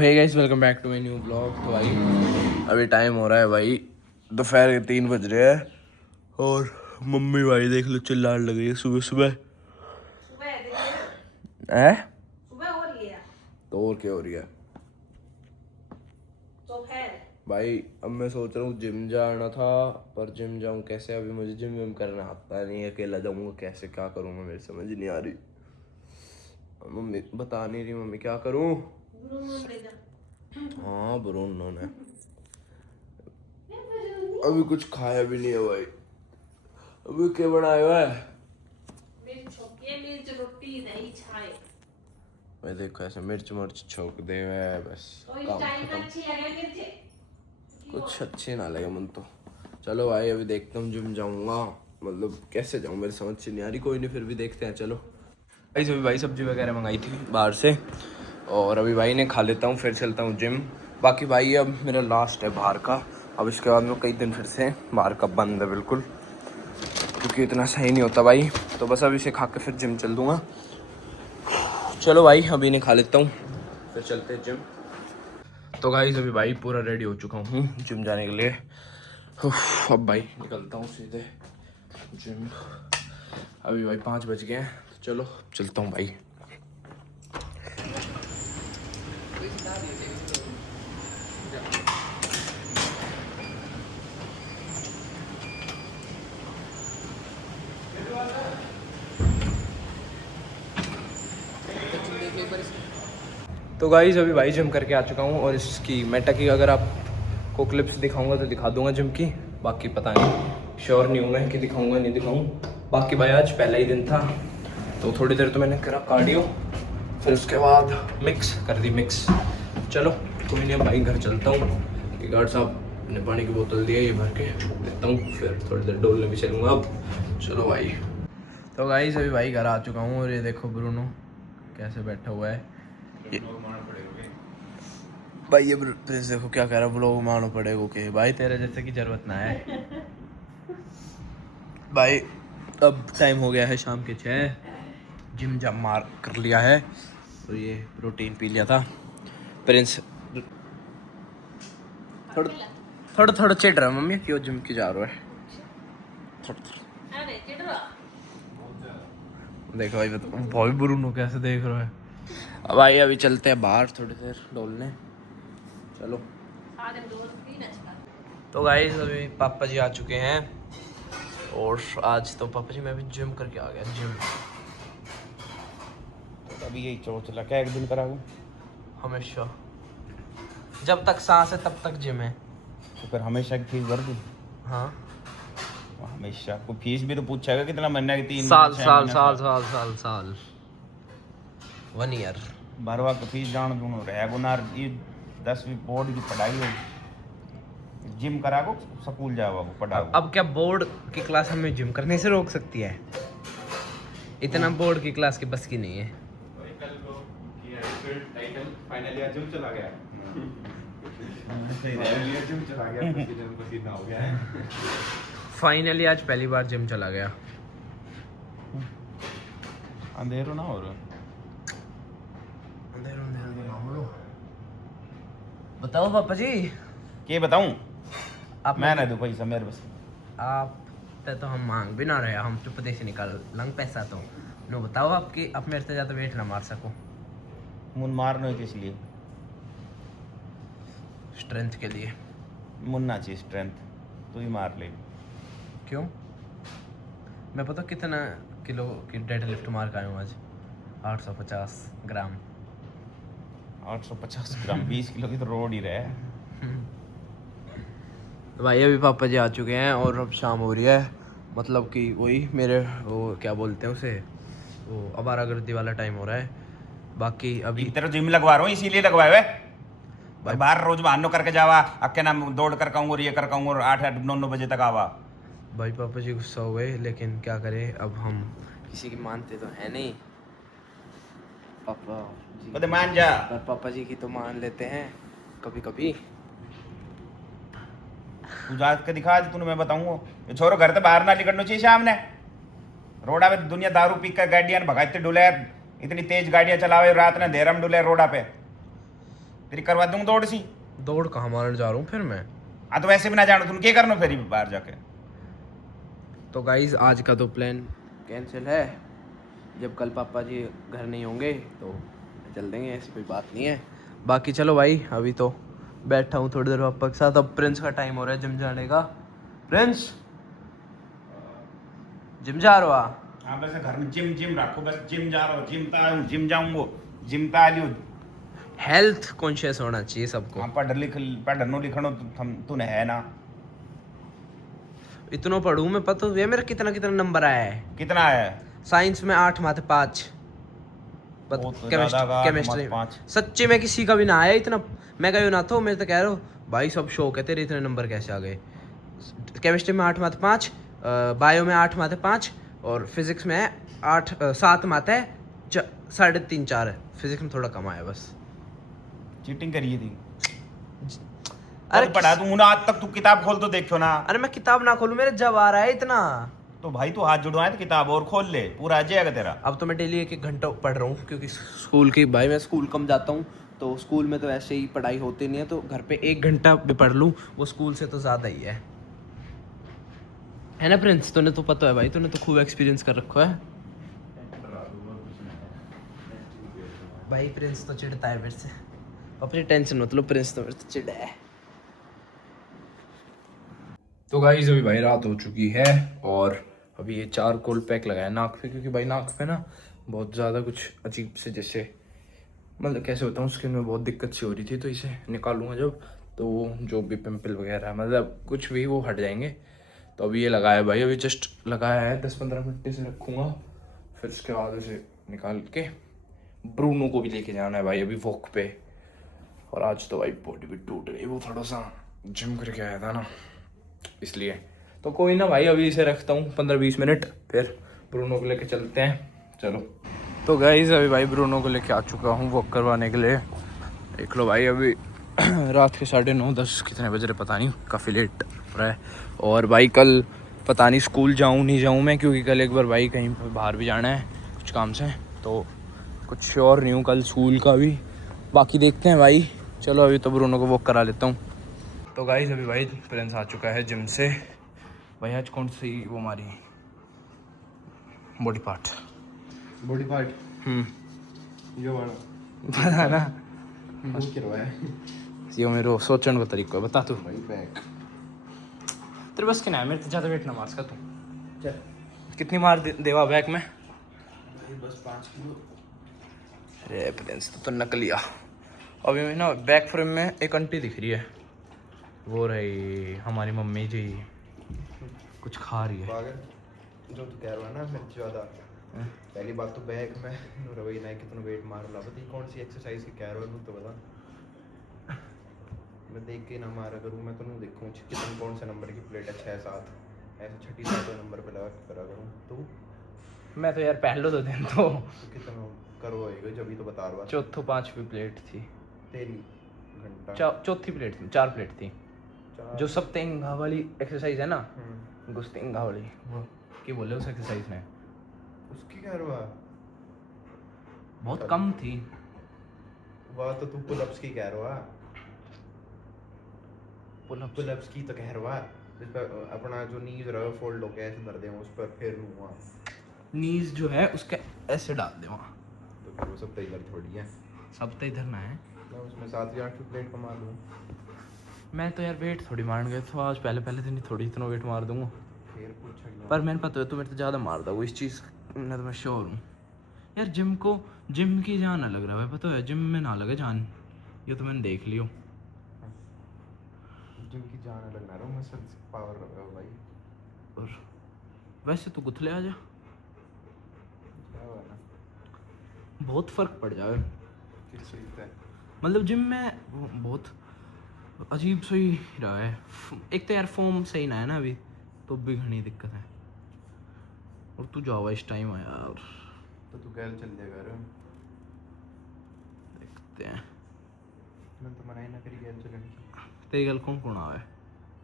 Hey guys, welcome back to my new blog. तो भाई अभी टाइम हो रहा है भाई दोपहर के 3 बज रहे हैं और मम्मी भाई देख लो चिल्लाने लग रही है सुबह सुबह। है सुबह हो रही है तो और क्या हो रही है दोपहर। भाई? अब मैं सोच रहा हूँ जिम जाना था, पर जिम जाऊँ कैसे? अभी मुझे जिम विम करना आता नहीं, अकेला जाऊँगा कैसे, क्या करूँगा मेरे समझ नहीं आ रही। मम्मी बता नहीं रही, मम्मी क्या करूँ? हाँ ब्रूनो ने अभी कुछ खाया भी नहीं है भाई। अभी क्या बनाया हुआ है? मिर्च रोटी दही छाए। मैं देखो ऐसे मिर्च मिर्च छोक दे हुए है, बस काम खत्म। अच्छी लगे मिर्च कुछ अच्छे ना लगे मन तो। चलो भाई अभी देखता हूँ, जिम जाऊँगा, मतलब कैसे जाऊँ मेरी समझ से नहीं आ रही। कोई नहीं, फिर भी देखते हैं। चलो भाई सब्जी वगैरह मंगाई थी बाहर से और अभी भाई ने खा लेता हूँ, फिर चलता हूँ जिम। बाकी भाई अब मेरा लास्ट है बाहर का, अब इसके बाद में कई दिन फिर से बाहर का बंद है बिल्कुल, क्योंकि इतना सही नहीं होता भाई। तो बस अब इसे खा के फिर जिम चल दूँगा। चलो भाई अभी नहीं खा लेता हूँ, फिर चलते हैं जिम। तो गाइस अभी भाई पूरा रेडी हो चुका हूँ जिम जाने के लिए। अब भाई निकलता हूँ सीधे जिम। अभी भाई 5 बज गए हैं, तो चलो चलता हूँ भाई। तो गाइस अभी भाई जिम करके आ चुका हूँ और इसकी मेटा की अगर आपको क्लिप्स दिखाऊंगा तो दिखा दूंगा जिम की। बाकी पता नहीं, श्योर नहीं हूँ मैं कि दिखाऊंगा नहीं दिखाऊँ। बाकी भाई आज पहला ही दिन था तो थोड़ी देर तो मैंने करा कार्डियो, फिर उसके बाद मिक्स कर दी मिक्स। चलो कोई नहीं, अब भाई घर चलता हूँ कि गार्ड साहब ने पानी की बोतल दी है, ये भर के देता हूँ, फिर थोड़ी देर डोलने भी चलूँगा अब। चलो भाई। तो गाइस अभी भाई घर आ चुका हूँ और ये देखो ब्रूनो कैसे बैठा हुआ है। भाई ये प्लीज देखो क्या कह रहा है, ब्लॉग मानो पड़ेगा कि भाई तेरे जैसे की जरूरत ना है। भाई अब टाइम हो गया है शाम के 6, जिम जम मार कर लिया है और ये प्रोटीन पी लिया था। प्रिंस थोड़ा थोड़ा थोड़ा चिढ़ रहा है मम्मी, क्यों जिम की जा रहा है थोड़ा थोड़ा। अरे चिड़वा देखो भाई बताओ भाई ब्रूनो कैसे देख रहा है। अब भाई अभी चलते हैं बाहर थोड़ी देर डोलने। चलो। सारे दोस्त भी नचता। तो गाइस अभी पापा जी आ चुके हैं और आज तो पापा जी मैं भी जिम करके आ गया जिम। तो अभी यही चोट लगा क्या एक दिन कराऊँ? हमेशा जब तक सांस है तब तक जिम है। तो फिर हमेशा की फीस भर दूँ? हाँ हमेशा को फीस भी तो पूछेगा कितना महीने की? 3 साल महीने, 6 साल महीने, साल साल साल साल 1 ईयर भरवा के फीस जान दूँ रेगुलर ये 10वीं बोर्ड की पढ़ाई हो, जिम करा को स्कूल जावा को पढ़ा। अब क्या बोर्ड की क्लास हमें जिम करने से रोक सकती है? इतना बोर्ड की क्लास की बस की नहीं है। फाइनली आज पहली बार जिम चला गया। अंधेरो ना हो रहा। बताओ पापा जी। के बताऊं? आप मैं ना दूं पैसा मेरे बस। आप तो हम मांग भी ना रहे, हम चुपते से निकाल लंग पैसा तो नो। बताओ आपकी आप मेरे से ज़्यादा वेट ना मार सको। मुन मारना किस लिए? स्ट्रेंथ के लिए। मुन्ना चाहिए स्ट्रेंथ, तू ही मार ले। क्यों? मैं पता कितना किलो की डेड लिफ्ट मार का आया हूँ आज? 850 ग्राम। 850 ग्राम 20 किलो की तो रोड ही रहे। तो भाई अभी पापा जी आ चुके हैं और अब शाम हो रही है, मतलब कि वही मेरे वो क्या बोलते हैं उसे, वो अवारागर्दी वाला टाइम हो रहा है। बाकी अभी तेरा जिम लगवा रहा हूँ इसीलिए लगवाए हुए भाई। बाहर रोज बहानो करके जावा, अक्के नाम दौड़ कर कहूँ और ये कर कहूँ और 8-9 बजे तक आवा। भाई पापा जी गुस्सा हो गए, लेकिन क्या करें अब, हम किसी की मानते तो है नहीं। पापा जी मान जा। पर पापा जी की तो मान लेते हैं कभी कभी। तू जात के दिखा तूने, मैं बताऊंगा छोरो घर से बाहर ना निकलना चाहिए शाम ने। रोडा पे दुनिया दारू पी कर गाड़ियां भगाते डुले, इतनी तेज गाड़ियां चलावे रात ने अंधेरा में डुले रोडा पे। तेरी करवा दूंगा दौड़ सी। दौड़ कहाँ मारने जा रहा हूँ फिर मैं। हाँ तो वैसे भी ना जानो तुम क्या करना फिर बाहर जाके। तो गाइज आज का तो प्लान कैंसिल है। जब कल पापा जी घर नहीं होंगे तो चल देंगे, ऐसी कोई बात नहीं है। बाकी चलो भाई, अभी तो बैठा हूँ थोड़ी देर पापा के साथ। अब प्रिंस का टाइम हो रहा है जिम जाने का। प्रिंस जिम जा रहा। हाँ बस घर में जिम रखो, बस जिम जा रहा हूँ, जिम जाऊंगा, जिम ता आलियो। हेल्थ कॉन्शियस होना चाहिए सबको। हाँ पढ़नो लिखनो तूने है ना। इतना पढ़ूं मैं, पता है मेरा कितना कितना नंबर आया है। कितना है? साइंस में 8 माथे 5। वो तो ज्यादा का 8 केमिस्ट्री माथे 5। सच्ची में किसी का भी ना आया इतना। मैं कहीं ना तो मैं तो कह रहा हूँ भाई सब शौक है तेरे, इतने नंबर कैसे आ गए। केमिस्ट्री में 8 माथे 5, बायो में 8 माथे 5 और फिजिक्स में 7 माथे 3.5 4 है। फिजिक्स में थोड़ा कम आया बस। चीटिंग करी थी। अरे अरे पढ़ा दूं ना, आज तक तू किताब खोल तो देखो ना। अरे मैं किताब ना खोलूं, मेरे जब आ रहा है इतना। तो भाई तू हाथ जुड़वाए तो किताब और खोल ले, पूरा आ जाएगा तेरा। अब तो मैं डेली 1-1 घंटा पढ़ रहा हूँ क्योंकि स्कूल की, भाई मैं स्कूल कम जाता हूँ तो स्कूल में तो ऐसे ही पढ़ाई होती नहीं है, तो घर पे 1 घंटा भी पढ़ लूँ वो स्कूल से तो ज़्यादा ही है ना प्रिंस? तूने तो पता है भाई, तूने तो खूब एक्सपीरियंस कर रखा है भाई। प्रिंस तो चिढ़ता है मेरे से, अपनी टेंशन मत लो, प्रिंस तो मेरे से चिढ़ा है। तो गाइस अभी भाई रात हो चुकी है और अभी ये चारकोल पैक लगाया नाक पे, क्योंकि भाई नाक पे ना बहुत ज़्यादा कुछ अजीब से, जैसे मतलब कैसे बताऊँ, स्किन में बहुत दिक्कत सी हो रही थी, तो इसे निकालूंगा जब तो जो भी पिंपल वगैरह मतलब कुछ भी वो हट जाएंगे। तो अभी ये लगाया भाई, अभी जस्ट लगाया है, 10-15 मिनट से रखूँगा, फिर उसके बाद इसे निकाल के ब्रूनो को भी लेके जाना है भाई अभी वॉक पे। और आज तो भाई बॉडी भी टूट गई, वो थोड़ा सा जिम करके आया था ना इसलिए। तो कोई ना भाई, अभी इसे रखता हूँ 15-20 मिनट, फिर ब्रूनो को लेके चलते हैं। चलो तो गाइस अभी भाई ब्रूनो को लेके आ चुका हूँ वॉक करवाने के लिए। देख लो भाई अभी रात के 9:30-10 कितने बज रहे पता नहीं, काफ़ी लेट हो रहा है। और भाई कल पता नहीं स्कूल जाऊँ नहीं जाऊँ मैं, क्योंकि कल एक बार भाई कहीं पर बाहर भी जाना है कुछ काम से, तो कुछ श्योर नहीं हूँ कल स्कूल का भी। बाकी देखते हैं भाई। चलो अभी तो ब्रूनो को वॉक करा लेता हूँ। तो गाइस अभी भाई प्रिंस आ चुका है जिम से। भाई आज कौन सी वो मारी बॉडी पार्ट जो वाला पता ना, वो करवाया ये मेरे सोचने का तरीका है, बता तू। भाई बैक तेरे बस के ना है, मेरे तो ज़्यादा वेट ना मार सका तू। चल कितनी मार देवा बैक में? भाई बस 5 किलो। अरे प्रिंस तो नकलिया। अभी मैं ना बैक फ्रेम में एक आंटी दिख रही है, वो रही हमारी मम्मी जी, कुछ खा रही है। पागल जो तू कह रहा है ना, मैं ज़्यादा पहली बात तो बैक में रवई ना कितना वेट मार ला, बता कौन सी एक्सरसाइज की कह रहा है तो बता। मैं देख के ना मारा करूँ, मैं तो नहीं देखूँ कितने कौन से नंबर की प्लेट है, 6-7 ऐसे 6-7 नंबर पे लगा करा करूँ। तू मैं तो यार पहले 2 दिन तो कितना करवाएगा जब ही तो बता रहा। चौथों 5वीं प्लेट थी, तेरी घंटा चौथी प्लेट थी, 4 प्लेट थी। चार। जो सप्तेंगा वाली एक्सरसाइज है ना, हम्म, गुस्तेंगा वाली, वो क्या बोले उस एक्सरसाइज में, उसकी कह रहा बहुत कम थी। वह तो तू पुलअप्स की कह रहा, पुलअप्स की तो कह रहा, जिस पर अपना जो नीज रहा फोल्ड होके ऐसे धर दे उस पर फिर लूँगा, नीज जो है उसके ऐसे डाल दे वहाँ, तो फिर वो सब तो इधर थोड़ी है। सब तो इधर ना है। मैं उसमें 7 या 8 प्लेट कमा लूँ। मैं तो यार वेट थोड़ी मारने गया तो आज पहले दिन ही थोड़ी इतना वेट मार दूंगा, फिर पूछा पर मैंने पता है तू मेरे से ज़्यादा मार दोगे इस चीज़ में, तो मैं श्योर हूँ यार। जिम की जान अलग रहा है, पता है जिम में ना लगे जान, ये तो मैंने देख लियो। जिम की जान अलग ना रहा, मसल्स पावर रहा है भाई। और वैसे तो गुथले आ जा, क्या हुआ ना, बहुत फ़र्क पड़ जाए। किस चीज़ पे? मतलब जिम में वो बहुत अजीब सा ही रहा है। एक तो यार फॉर्म सही ना है ना अभी, तो भी घनी दिक्कत है। और तू जाओ इस टाइम आया यार, तो तू गैल चल जाएगा रे, देखते हैं। मैं तो मना ही ना करी गैल चलने की। तेरी गल कौन आवे?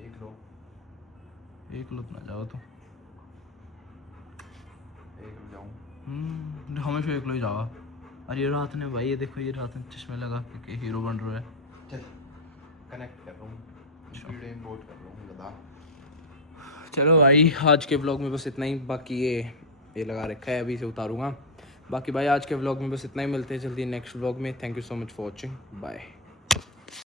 एक लो ना जाओ तो एक लो जाऊँ। हमेशा एक लो ही जाओ। और ये रात ने भाई, ये देखो ये रात ने चश्मे लगा के हीरो बन रहा है। चल कनेक्ट कर रहा हूँ, वीडियो इंपोर्ट कर रहा हूँ गधा। चलो भाई आज के व्लॉग में बस इतना ही। बाकी ये लगा रखा है, अभी से उतारूंगा। बाकी भाई आज के व्लॉग में बस इतना ही। मिलते हैं जल्दी नेक्स्ट व्लॉग में। Thank you so much for watching, bye.